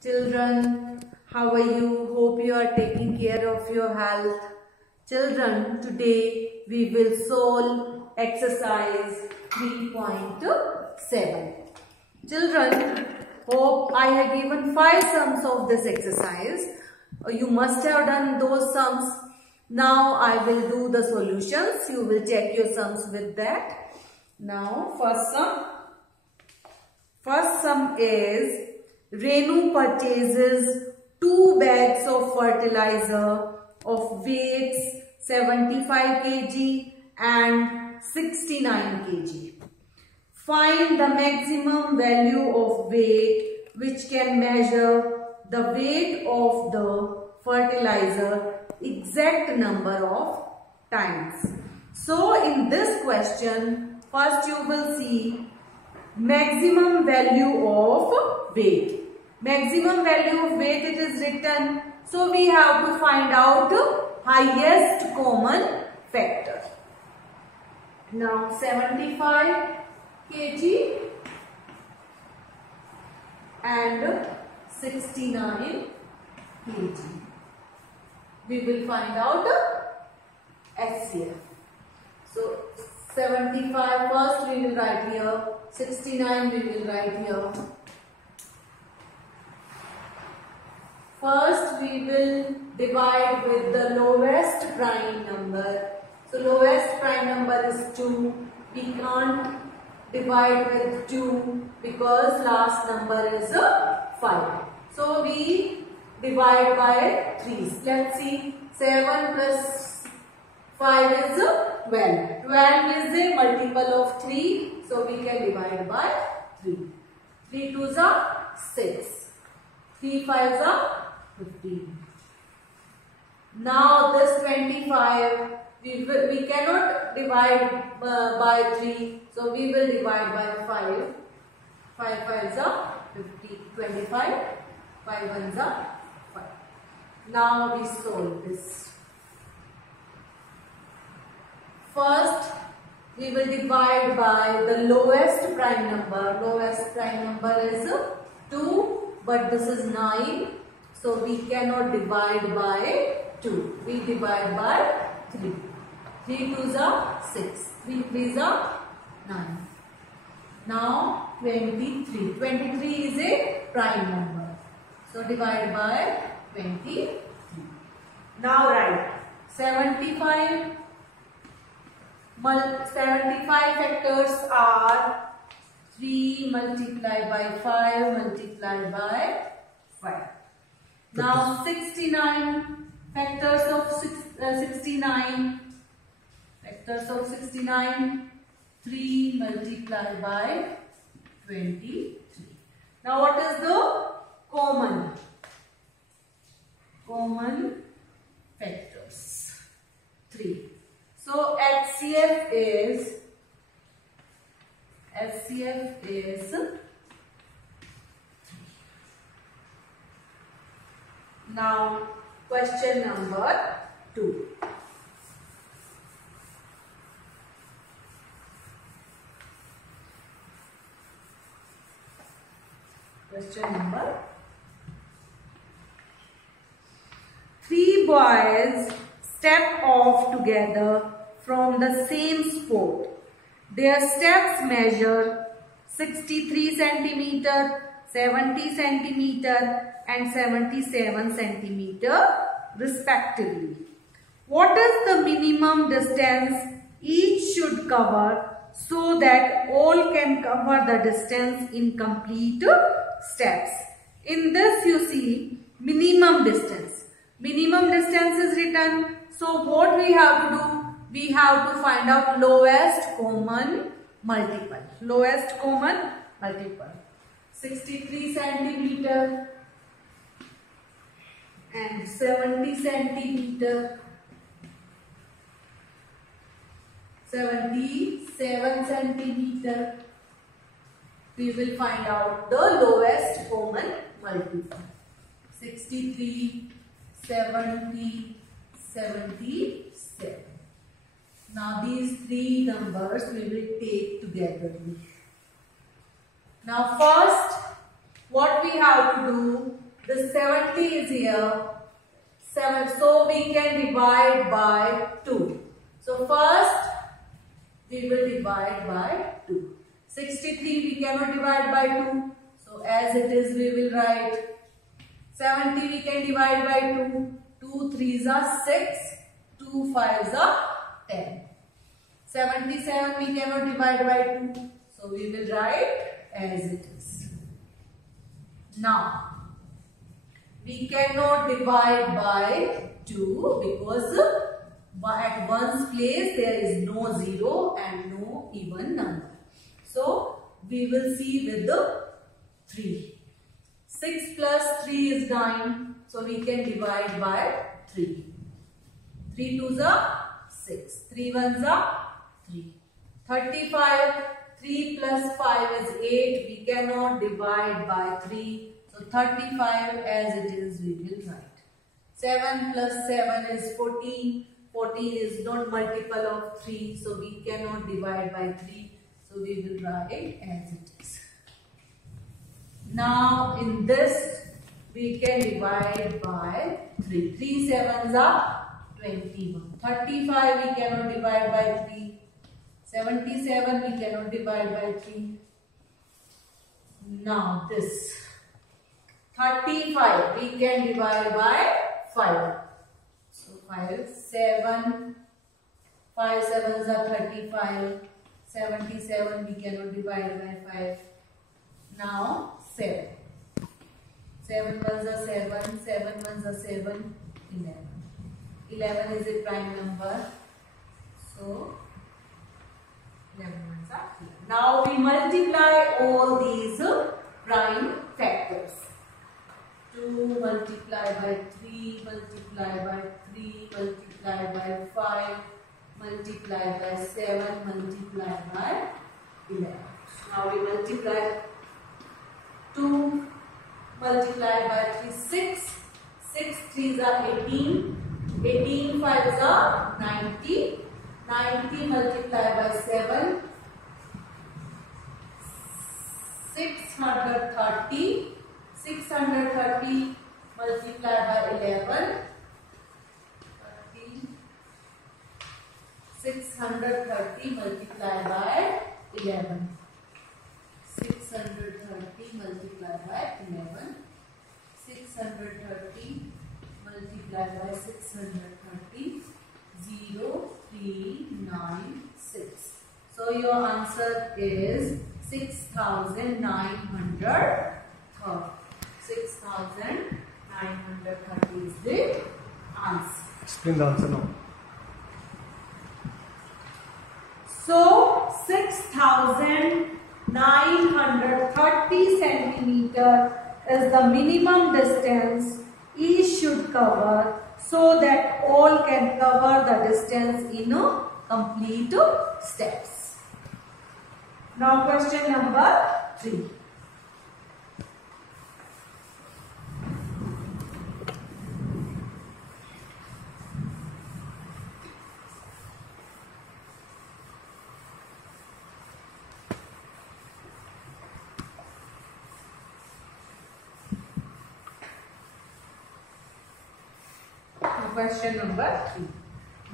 Children, how are you? Hope you are taking care of your health. Children, today we will solve exercise 3.7. Children, hope I have given 5 sums of this exercise. You must have done those sums. Now I will do the solutions. You will check your sums with that. Now first sum is Renu purchases 2 bags of fertilizer of weights 75 kg and 69 kg. Find the maximum value of weight which can measure the weight of the fertilizer exact number of times. So in this question, first you will see maximum value of weight. Maximum value of weight it is written. So we have to find out highest common factor. Now 75 kg and 69 kg. We will find out HCF. So 75 first we will write here, 69 we will write here. First we will divide with the lowest prime number. So lowest prime number is 2. We can't divide with 2 because last number is 5. So we divide by 3. Let's see, 7 plus 5 is 12. 12 is a multiple of 3. So we can divide by 3. 3 2s are 6. 3 5s are 15. Now this 25 we cannot divide by 3. So we will divide by 5. 5 5s are 50. 25. 5 1s are 5. Now we solve this. First we will divide by the lowest prime number. Lowest prime number is 2, but this is 9. So we cannot divide by 2. We divide by 3. 3 2s are 6. 3 3s are 9. Now 23. 23 is a prime number. So divide by 23. Now write 75 factors are 3 multiplied by 5 multiplied by 5. Now 69 factors of 69. Factors of 69. 3 multiplied by 23. Now what is the common factors? 3. So HCF is now question number 2. Question number 3 boys step off together from the same sport. Their steps measure 63 centimeter, 70 centimeter and 77 centimeter respectively. What is the minimum distance each should cover so that all can cover the distance in complete steps? In this you see minimum distance. Minimum distance is written. So what we have to do? We have to find out lowest common multiple. Lowest common multiple. 63 centimeter and 70 centimeter. 77 centimeter. We will find out the lowest common multiple. 63, 70, 77. Now these 3 numbers we will take together. Now first what we have to do? This 70 is here. 7. So we can divide by 2. So first we will divide by 2. 63 we cannot divide by 2. So as it is we will write. 70 we can divide by 2. 2 3s are 6. 2 5s are 10. 77 we cannot divide by 2. So we will write as it is. Now we cannot divide by 2 because at one's place there is no 0 and no even number. So we will see with the 3. 6 plus 3 is 9. So we can divide by 3. 3 2s are 6. 3 1s are 3. 35. 3 plus 5 is 8. We cannot divide by 3. So 35 as it is we will write. 7 plus 7 is 14. 14 is not multiple of 3. So we cannot divide by 3. So we will write as it is. Now in this we can divide by 3. 3 7s are 21. 35 we cannot divide by 3. 77 we cannot divide by 3. Now this 35 we can divide by 5. So 5 7 5 7s are 35. 77 we cannot divide by 5. Now 7. 7 1s are 7. 7 1s are 7. 11. 11 is a prime number. So 11 ones are here. Now we multiply all these prime factors. 2 multiply by 3, multiply by 3, multiply by 5, multiply by 7, multiply by 11. Now we multiply 2, multiply by 3, 6, 6 3s are 18, 18 5s are 90, 90 multiplied by 7, 630, 630 multiplied by 11, 630 multiplied by 11, 630 multiplied by 11, 630 multiplied by 630, 0, 3, 9, 6. So your answer is 6,930. 6,930 is the answer. Explain the answer now. So 6,930 centimeter is the minimum distance each should cover so that all can cover the distance in a complete steps. Now question number 3. Question number 3.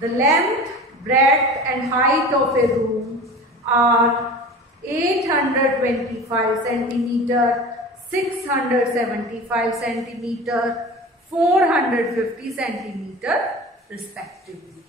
The length, breadth and height of a room are 825 centimeter, 675 centimeter, 450 centimeter respectively.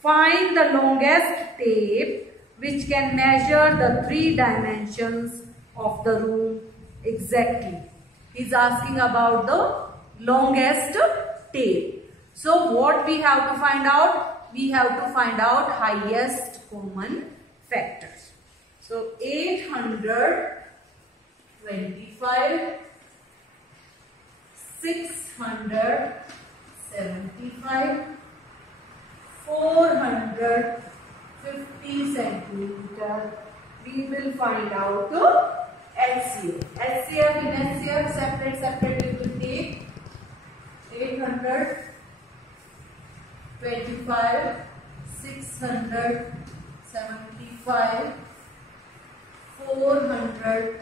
Find the longest tape which can measure the 3 dimensions of the room exactly. He is asking about the longest tape. So what we have to find out? We have to find out highest common factors. So 825, 675, 450 centimeter. We will find out the HCF. HCF in HCF separate we will take 825, 675, 450.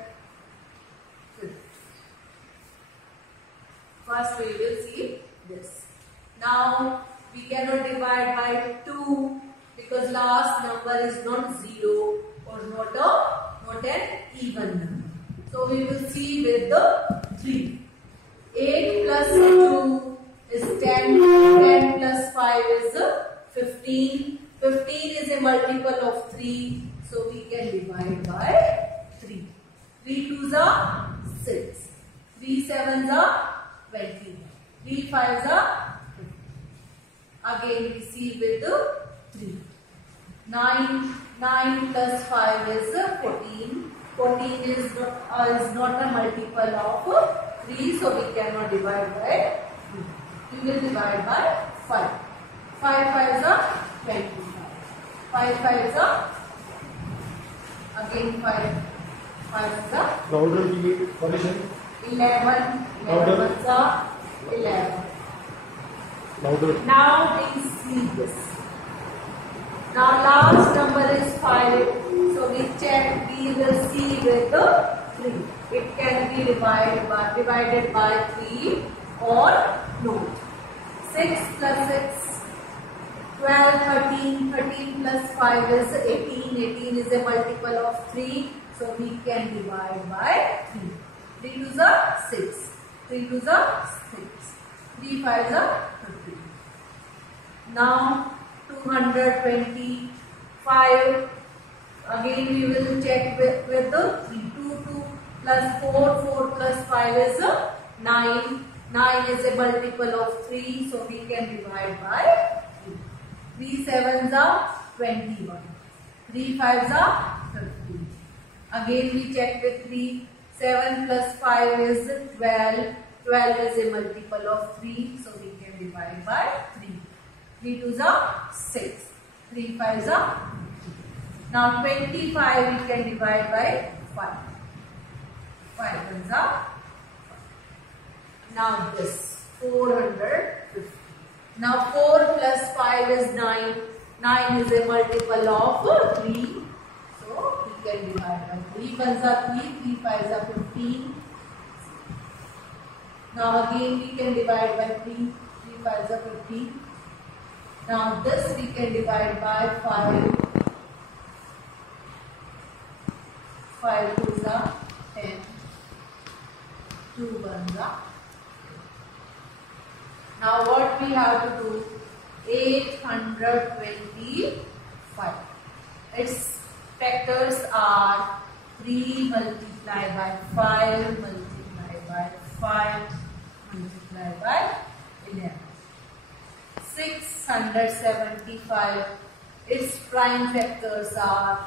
First we will see this. Now we cannot divide by 2 because last number is not 0 or not an even number. So we will see with the 3. 8 plus 2 is 10. 10 plus 5 is 15. 15 is a multiple of 3. So we can divide by 3. 3 2s are 6. 3 7s are 20. 3 5s are 50. Again we see with the 3. 9 plus 5 is 14. 14 is not a multiple of 3, so we cannot divide by 3. We will divide by 5. 5 5s are 25. 5 5s are again 5 5s are louder की position 11. 11 ones are 11. louder. Now we see this. Now last number is 5. So we will see with the 3. It can be divided by 3 or not. 6 plus 6, 12, 13. 13 plus 5 is 18. 18 is a multiple of 3. So we can divide by 3. 3 2s are 6. 3 2s are 6. 3 5s are 13. Now 225. Again we will check with the 3. 2 plus 4. 4 plus 5 is 9. 9 is a multiple of 3. So we can divide by 3. 3 7s are 21. 3 5s are 15. Again we check with 3. 7 plus 5 is 12. 12 is a multiple of 3. So we can divide by 3. 3 2s are 6. 3 5s are 15. Now 25 we can divide by 5. 5 1s are 5. Now this 450. Now 4 plus 5 is 9. 9 is a multiple of 3. So we can divide by 3. 1s are 3. 3 5s are 15. Now again we can divide by 3. 3 5s are 15. Now this we can divide by 5. 5 2s are 10. 2 1s are. Now what we have to do? 825. Its factors are 3 multiplied by 5 multiplied by 5 multiplied by 11. 675. Its prime factors are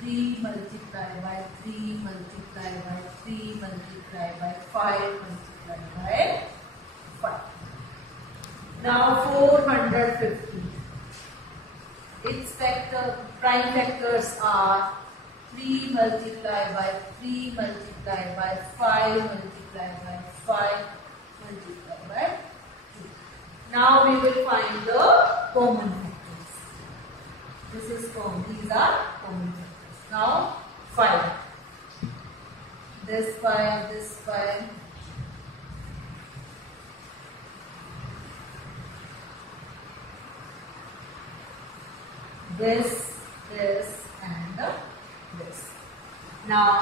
3 multiplied by 3 multiplied by 3 multiplied by 5 multiplied by 5. Now 450. Its prime factors are 3 multiplied by 3 multiplied by 5 multiplied by 5 multiplied by 2. Now we will find the common factors. This is common. These are common factors. Now 5. This 5, this 5. This, and this. Now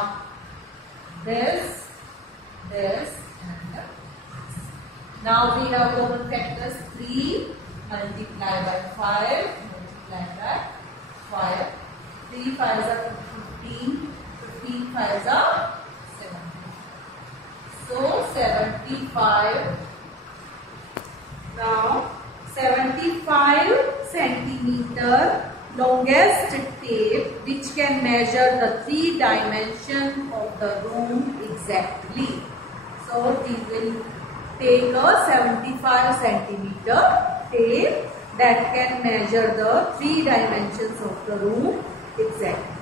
this, and this. Now we have common factors 3 multiplied by 5 multiplied by 5. 3 5s are 15. 15 5s are 70. So 75. Now 75 centimeter longest tape which can measure the 3 dimensions of the room exactly. So we will take a 75 centimeter tape that can measure the 3 dimensions of the room exactly.